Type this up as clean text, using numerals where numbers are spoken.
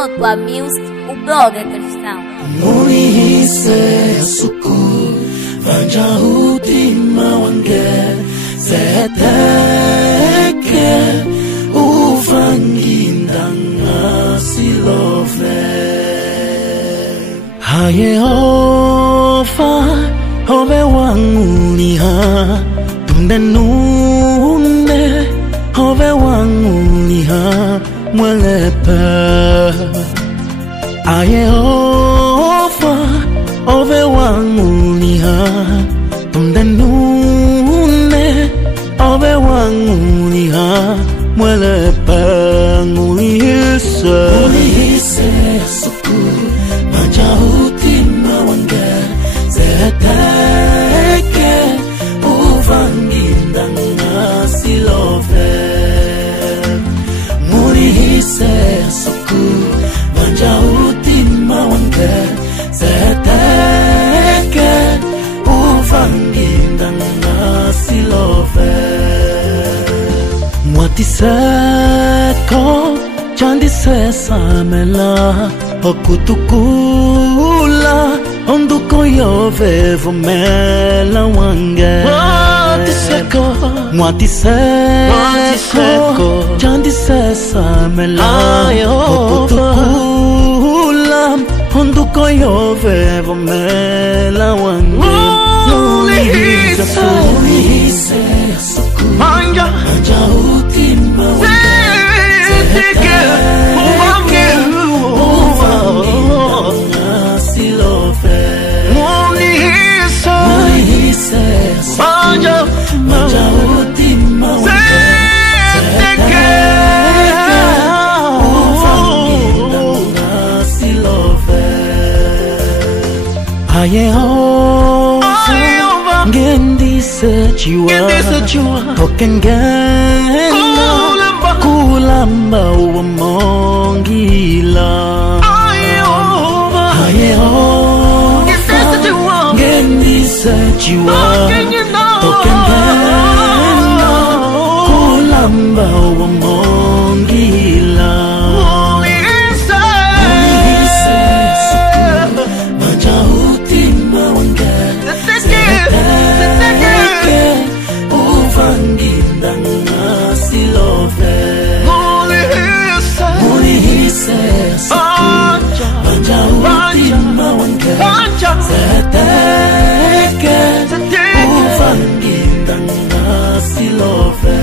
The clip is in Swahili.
Moto a Music, o blogger cristão. Munihise suku vanja utima wange zeteke ufangindanga silove haye ofa ove wanguniha tundenune ove wanguniha mwelepe aye ofa ove wanguniha tundenune ove wanguniha mwelepe ngulihise suku manja utima wange zeteke uvangindanga silove ngulihise suku manja utima wange zeteke uvangindanga silove mwatiseko chandise samela okutukula onduko yovevo mela wange mwatiseko chandise samela okutukula onduko yovevo mela wange Ulihise suku manja utima wange zeteke uvangindanga silove Ulihise manja utima wange zeteke uvangindanga silove aye ngendise chiwa tokengena kulamba uwamongila ayehova ngendise chiwa tokengena kulamba uwamongila zeteke uvangindanga silove